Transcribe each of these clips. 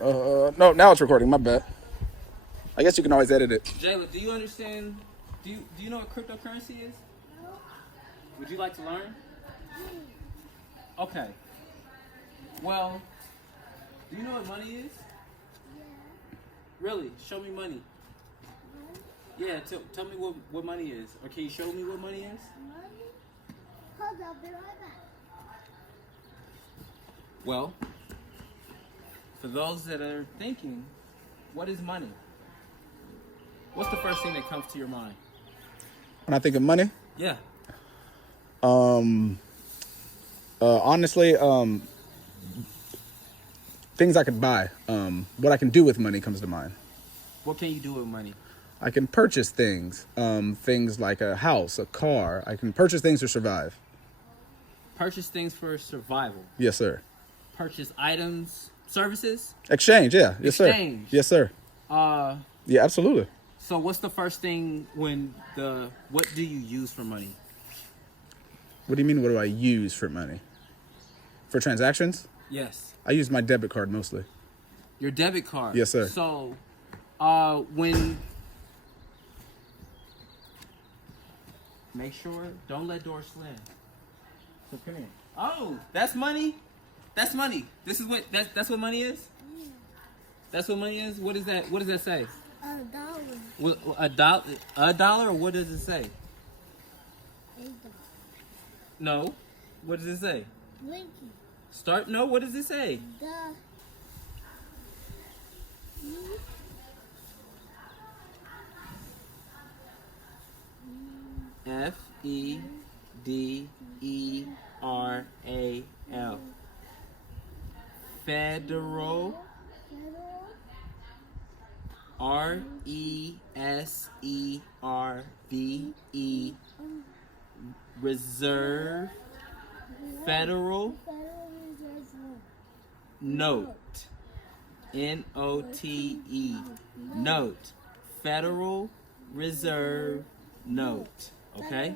No, now it's recording. My bad. I guess you can always edit it. Jayla, do you understand? Do you know what cryptocurrency is? No. Would you like to learn? Okay. Well, do you know what money is? Yeah. Really? Show me money. Yeah, tell me what money is. Or can you show me what money is? Money? Hold on, I'll be right back. Well, for those that are thinking, what is money? What's the first thing that comes to your mind? When I think of money? Yeah. Honestly, things I could buy. What I can do with money comes to mind. What can you do with money? I can purchase things. Things like a house, a car. I can purchase things to survive. Purchase things for survival. Yes, sir. Purchase items, services. Exchange, yeah. Yes, Exchange. sir. Yes, sir. Yeah, absolutely. So what's the first thing what do you use for money? What do you mean, what do I use for money? For transactions? Yes. I use my debit card mostly. Your debit card? Yes, sir. So, make sure, don't let doors slam. So come here. Oh, that's money? That's money. This is that's what money is? Yeah. That's what money is? What is that? What does that say? $1. A dollar, or what does it say? $8. No. What does it say? Blinky. Start. No. What does it say? FEDERAL. Federal. RESERVE. Reserve. Federal Note. NOTE. Note. Federal Reserve Note. Okay?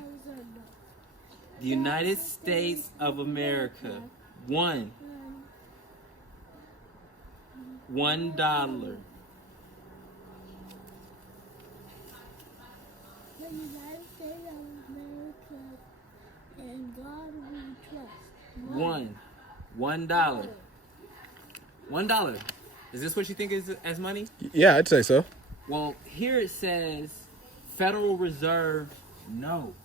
The United States of America. $1. $1. The United States of America, and God we trust. $1. $1. Is this what you think is as money? Yeah, I'd say so. Well, here it says Federal Reserve Note,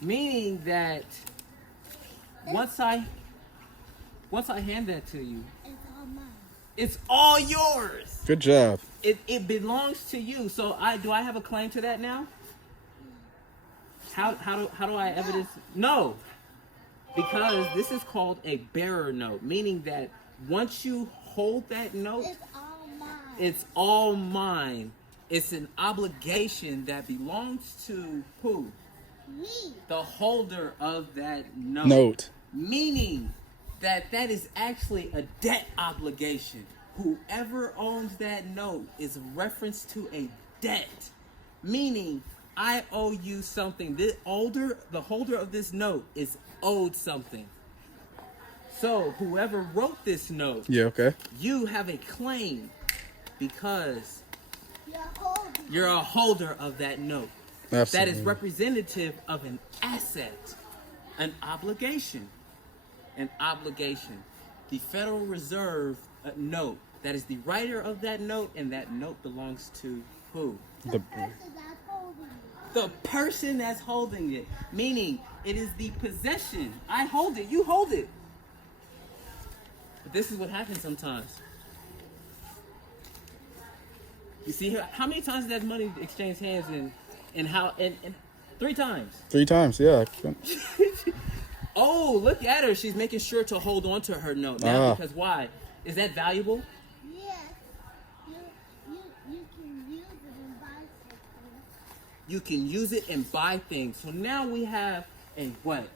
meaning that once I hand that to you, it's all mine. It's all yours. Good job. It belongs to you. So do I have a claim to that now? How do I evidence? No, because this is called a bearer note, meaning that once you hold that note, it's all mine. It's all mine. It's an obligation that belongs to who? Me. The holder of that note. Meaning that is actually a debt obligation. Whoever owns that note is a reference to a debt. Meaning I owe you something. The holder of this note is owed something. So whoever wrote this note, yeah, okay, you have a claim because you're a holder of that note. Absolutely. That is representative of an asset, an obligation. An obligation. The Federal Reserve note. That is the writer of that note, and that note belongs to who? The person that's holding it. Meaning, it is the possession. I hold it. You hold it. But this is what happens sometimes. You see, how many times did that money exchange hands and 3 times? 3 times, yeah. Oh, look at her. She's making sure to hold on to her note now because why? Is that valuable? Yes. You can use it and buy something. You can use it and buy things. So now we have a what?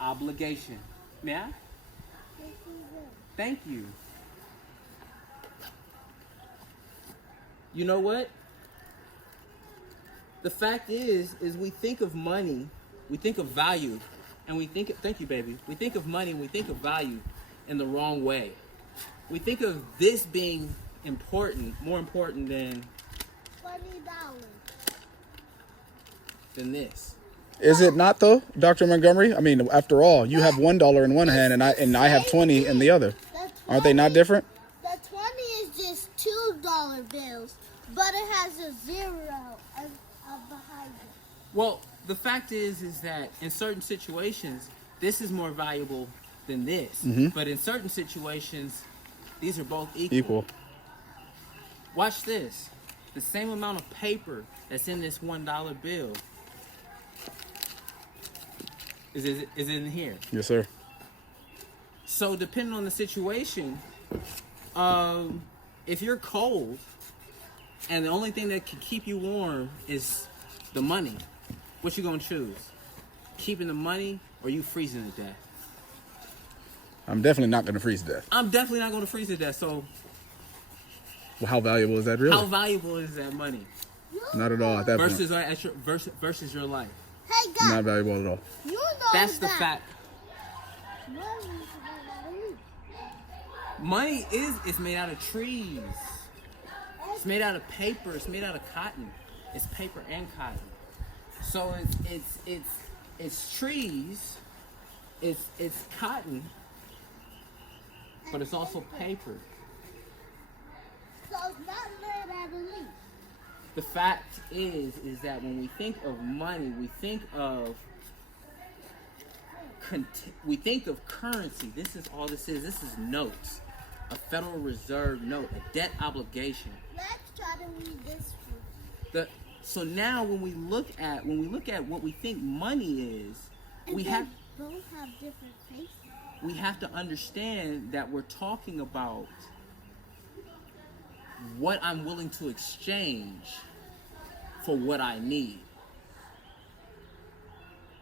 Obligation. Yeah? Thank you. You know what? The fact is we think of money, we think of value, and thank you, baby. We think of money and we think of value in the wrong way. we think of this being important, more important $20. than this. Is it not though, Dr. Montgomery? I mean, after all, you have $1 in one hand and I have 20 in the other. Aren't they not different? The 20 is just $2 bills, but it has a zero behind it. Well, the fact is that in certain situations, this is more valuable than this. But in certain situations, these are both equal. Watch this. The same amount of paper that's in this $1 bill is in here. Yes, sir. So depending on the situation, if you're cold and the only thing that can keep you warm is the money, what you gonna choose? Keeping the money or you freezing to death? I'm definitely not going to freeze to death. I'm definitely not gonna freeze to death. So Well, how valuable is that really? how valuable is that money Not at all at that versus point. versus your life? Hey guys, Not valuable at all. you know That's the that fact. Money is made out of trees. It's made out of paper. It's made out of cotton. It's paper and cotton. So it's trees. It's cotton, but it's also paper. So it's not made out of leaves. The fact is that when we think of money, we think of currency. This is all this is. This is notes, a Federal Reserve note, a debt obligation. Let's try to read this. So now when we look at what we think money is, And we they have both have different faces. we have to understand that we're talking about what I'm willing to exchange for what I need.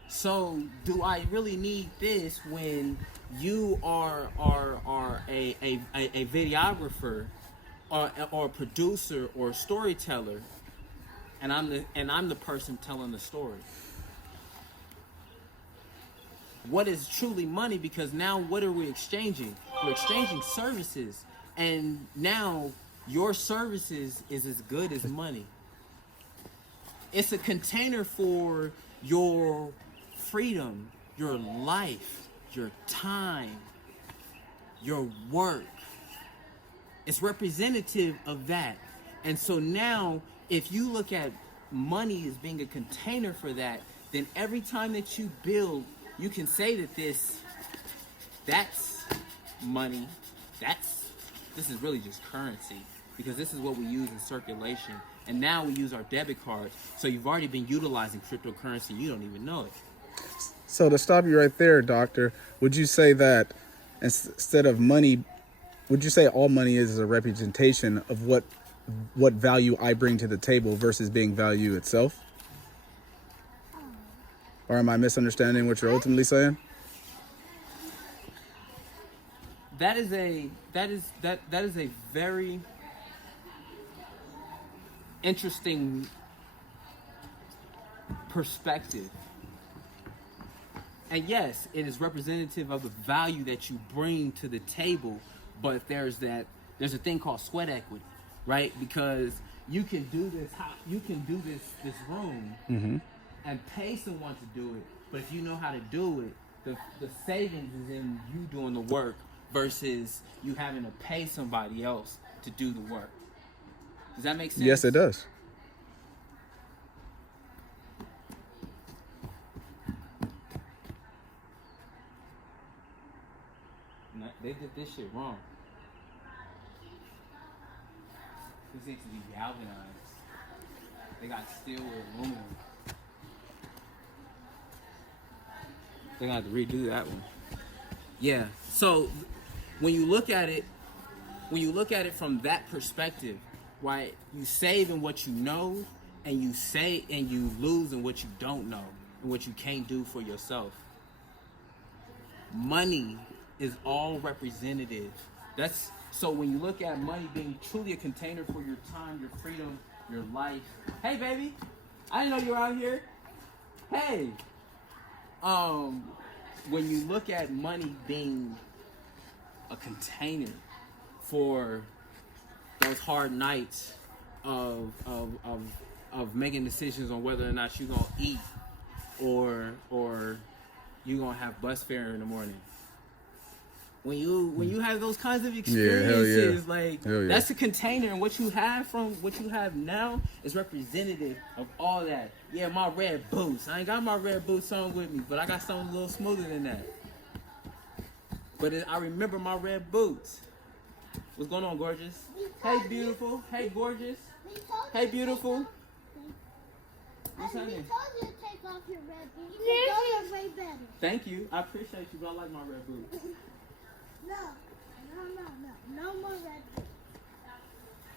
So do I really need this when you are a videographer or a producer or a storyteller and I'm the person telling the story? What is truly money? Because now what are we exchanging? We're exchanging services, and now your services is as good as money. It's a container for your freedom, your life, your time, your work. It's representative of that. And so now, if you look at money as being a container for that, then every time that you build, you can say that that's money. This is really just currency, because this is what we use in circulation. And now we use our debit cards. So you've already been utilizing cryptocurrency. You don't even know it. So to stop you right there, doctor, would you say that instead of money, would you say all money is a representation of what value I bring to the table versus being value itself? Or am I misunderstanding what you're ultimately saying? That is a very interesting perspective. And yes, it is representative of the value that you bring to the table, but there's a thing called sweat equity, right? Because you can do this room and pay someone to do it, but if you know how to do it, the savings is in you doing the work versus you having to pay somebody else to do the work. Does that make sense? Yes, it does. They did this shit wrong. This needs to be galvanized. They got steel with aluminum. They're gonna have to redo that one. Yeah. So when you look at it from that perspective, right? You save in what you know, and you lose in what you don't know and what you can't do for yourself. Money is all representative. So when you look at money being truly a container for your time, your freedom, your life. Hey baby, I didn't know you were out here. Hey. When you look at money being a container for those hard nights of making decisions on whether or not you're gonna eat or you're gonna have bus fare in the morning. When you have those kinds of experiences, like that's a container, and what you have now is representative of all that. Yeah, my red boots. I ain't got my red boots on with me, but I got something a little smoother than that. But I remember my red boots. What's going on, gorgeous? Hey, beautiful. Hey, gorgeous. Hey, beautiful. What's happening? We told you to take off your red boots. Those are way better. Thank you. I appreciate you, but I like my red boots. No more red boots.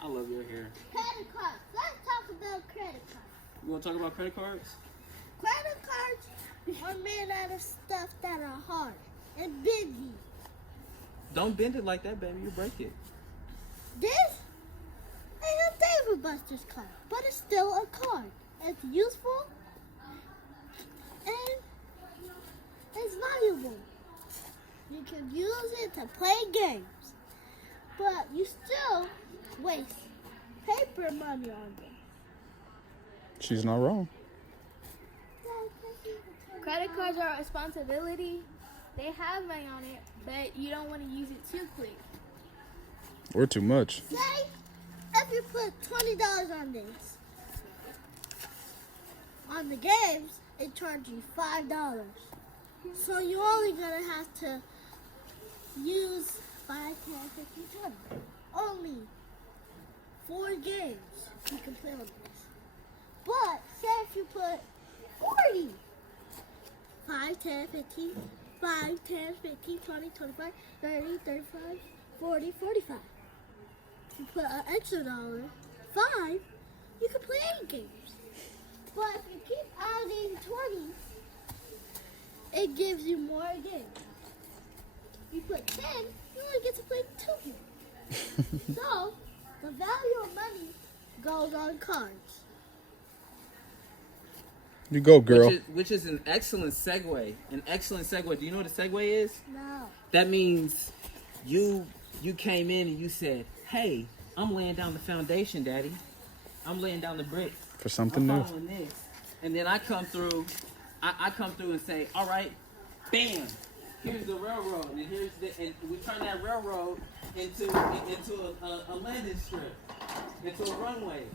I love your hair. Credit cards. Let's talk about credit cards. You want to talk about credit cards? Credit cards are made out of stuff that are hard and bendy. Don't bend it like that, baby. You break it. This ain't a David Buster's card, but it's still a card. It's useful and it's valuable. You can use it to play games, but you still waste paper money on them. She's not wrong. Credit cards are a responsibility. They have money on it, but you don't want to use it too quick. Or too much. Say, if you put $20 on this, on the games, it charges you $5. So you're only going to have to use 5, 10, 15, 20. Only 4 games you can play on this. But say if you put 40, 5, 10, 15, 5, 10, 15, 20, 25, 30, 35, 40, 45. If you put an extra $1, 5, you can play 8 games. But if you keep adding 20, it gives you more games. If you put 10, you only get to play 2 games. So, the value of money goes on cards. You go, girl. Which is an excellent segue. An excellent segue. Do you know what a segue is? No. That means you came in and you said, "Hey, I'm laying down the foundation, Daddy. I'm laying down the brick For something I'm new. following this." And then I come through. I come through and say, "All right, bam. Here's the railroad, and and we turn that railroad into a landing strip, into a runway."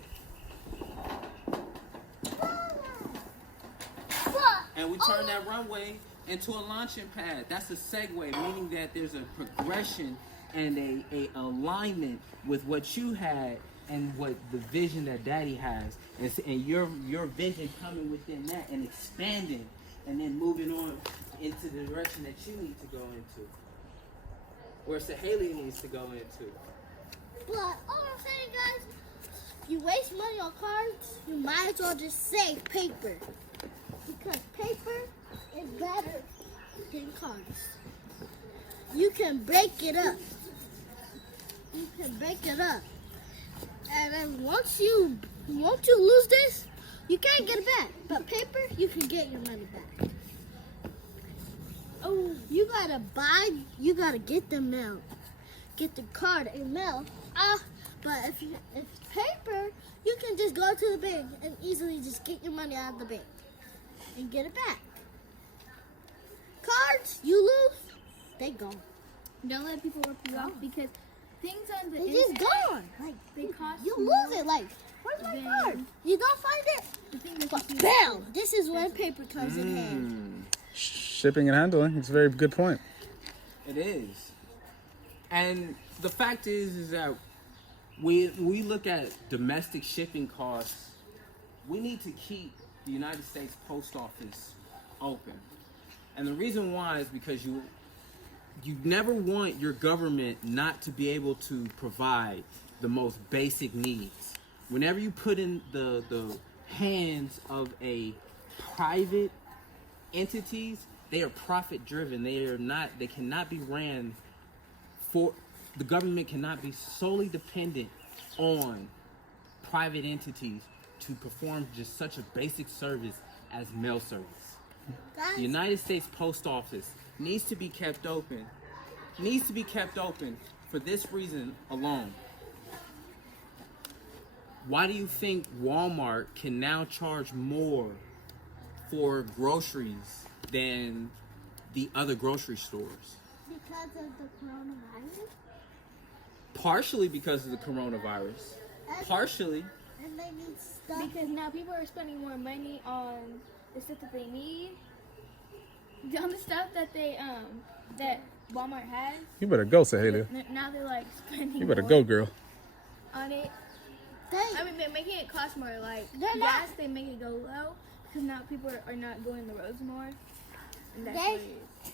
And we turn that runway into a launching pad. That's a segue, meaning that there's a progression and a alignment with what you had and what the vision that Daddy has, and your vision coming within that and expanding, and then moving on into the direction that you need to go into, or Haley needs to go into. But all I'm saying, guys, if you waste money on cards, you might as well just save paper. Because paper is better than cards. You can break it up. And then once you lose this, you can't get it back. But paper, you can get your money back. Oh, you gotta get the mail. Get the card and mail. But if it's paper, you can just go to the bank and easily just get your money out of the bank and get it back. Cards, you lose, they gone. Don't let people rip you off because things on the They internet, just gone. Like they cost you more lose it. Like where's my than card? You don't find it. the thing that But you bam! This is when paper comes in hand. Shipping and handling. It's a very good point. It is. And the fact is that we look at domestic shipping costs. We need to keep the United States Post Office open. And the reason why is because you never want your government not to be able to provide the most basic needs. Whenever you put in the hands of a private entities, they are profit driven. They cannot be ran for, the government cannot be solely dependent on private entities to perform just such a basic service as mail service. The United States Post Office needs to be kept open for this reason alone. Why do you think Walmart can now charge more for groceries than the other grocery stores? Because of the coronavirus. Partially because of the coronavirus. Partially. And they need stuff. Because now people are spending more money on the stuff that they need. On the stuff that they that Walmart has. You better go, Sahela. Now they're like spending. You better more go, girl. on it. They, I mean, they're making it cost more. Like They're not- gas, they make it go low because now people are not going the roads more. And that's They- what it is.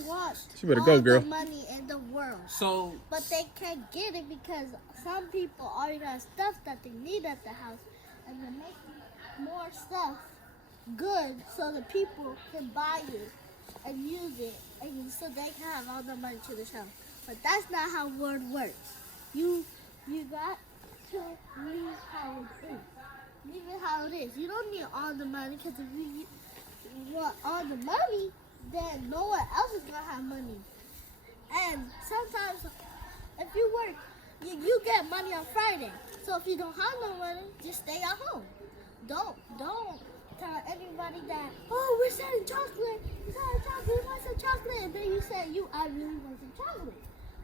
they want You better all go, girl. the money in the world. So But they can't get it because some people already got stuff that they need at the house. And they're making more stuff good so the people can buy it and use it. And so they can have all the money to the shelf. But that's not how word works. You got to leave how it is. Leave it how it is. You don't need all the money because if you want all the money, then no one else is gonna have money. And sometimes, if you work, you get money on Friday. So if you don't have no money, just stay at home. Don't tell anybody that, oh, we're selling chocolate. We're selling chocolate. We want some chocolate. And then you say, I really want some chocolate.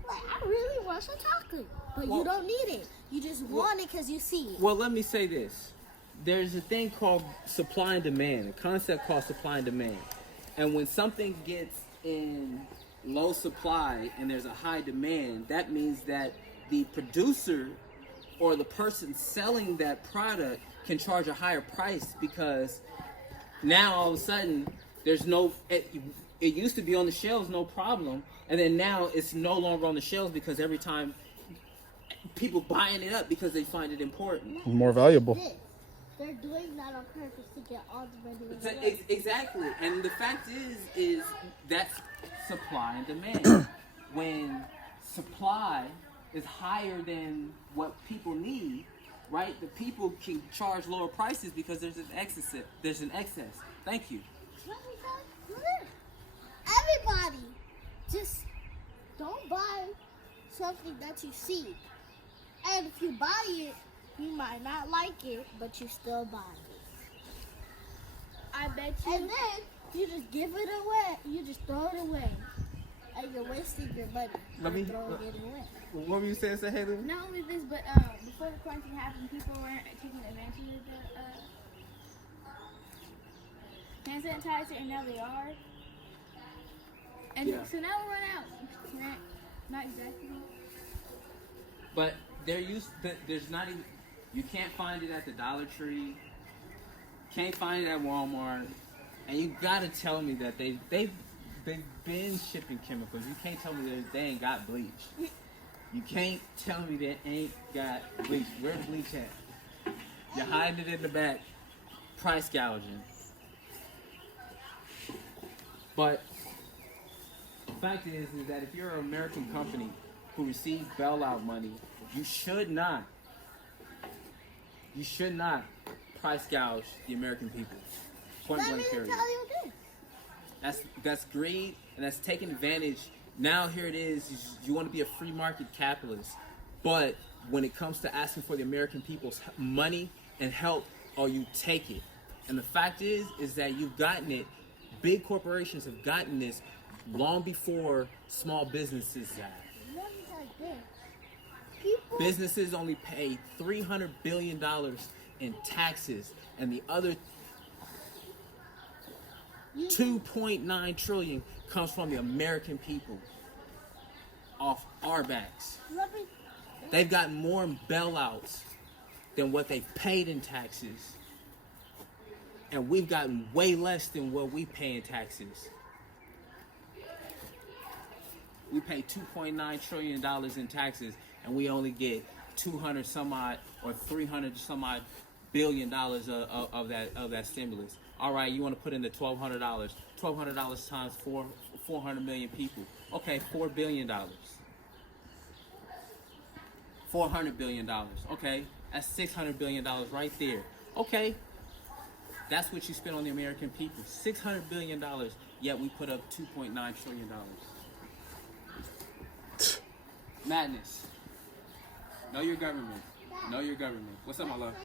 Like, I really want some chocolate. But Well- you don't need it. You just want it because you see it. well, let me say this. There's a thing called supply and demand, a concept called supply and demand. And when something gets in low supply and there's a high demand, that means that the producer or the person selling that product can charge a higher price because now all of a sudden there's no, it used to be on the shelves, no problem. And then now it's no longer on the shelves because every time people buying it up because they find it important. More valuable. This. They're doing that on purpose to get all the money in the world. Exactly, and the fact is that's supply and demand. When supply is higher than what people need, right? The people can charge lower prices because there's an excess. There's an excess. Thank you. Let me tell you this. Everybody, just don't buy something that you see. And if you buy it, you might not like it, but you still buy it. I bet you. And then you just give it away. You just throw it away. And you're wasting your money. Let me- Throwing it away. What were you saying, Haley? Not only this, but before the quarantine happened, people weren't taking advantage of the hand sanitizer, and now they are. And Yeah. so now we're run out. Not exactly. But there's not even, you can't find it at the Dollar Tree, can't find it at Walmart, and you gotta tell me that they've been shipping chemicals. You can't tell me that they ain't got bleach. You can't tell me they ain't got bleach. Where's bleach at? You're hiding it in the back, price gouging. But the fact is that if you're an American company who receives bailout money, you should not price gouge the American people. Point Let me blank tell period. you this. That's greed, and that's taking advantage. Now here it is. You want to be a free market capitalist, but when it comes to asking for the American people's money and help, oh, you take it. And the fact is that you've gotten it. Big corporations have gotten this long before small businesses have. Let me tell you this. People, Businesses only pay $300 billion in taxes, and the other you, 2.9 trillion comes from the American people off our backs. let me, They've got more in bailouts than what they've paid in taxes. And we've gotten way less than what we pay in taxes. We pay $2.9 trillion in taxes, and we only get 200 some odd or 300 some odd billion dollars of that stimulus. All right, you want to put in the $1,200. $1,200 times 400 million people. Okay, $4 billion. $400 billion. Okay, that's $600 billion right there. Okay, that's what you spend on the American people. $600 billion, yet we put up $2.9 trillion. Madness. Know your government. Know your government. What's up, my love?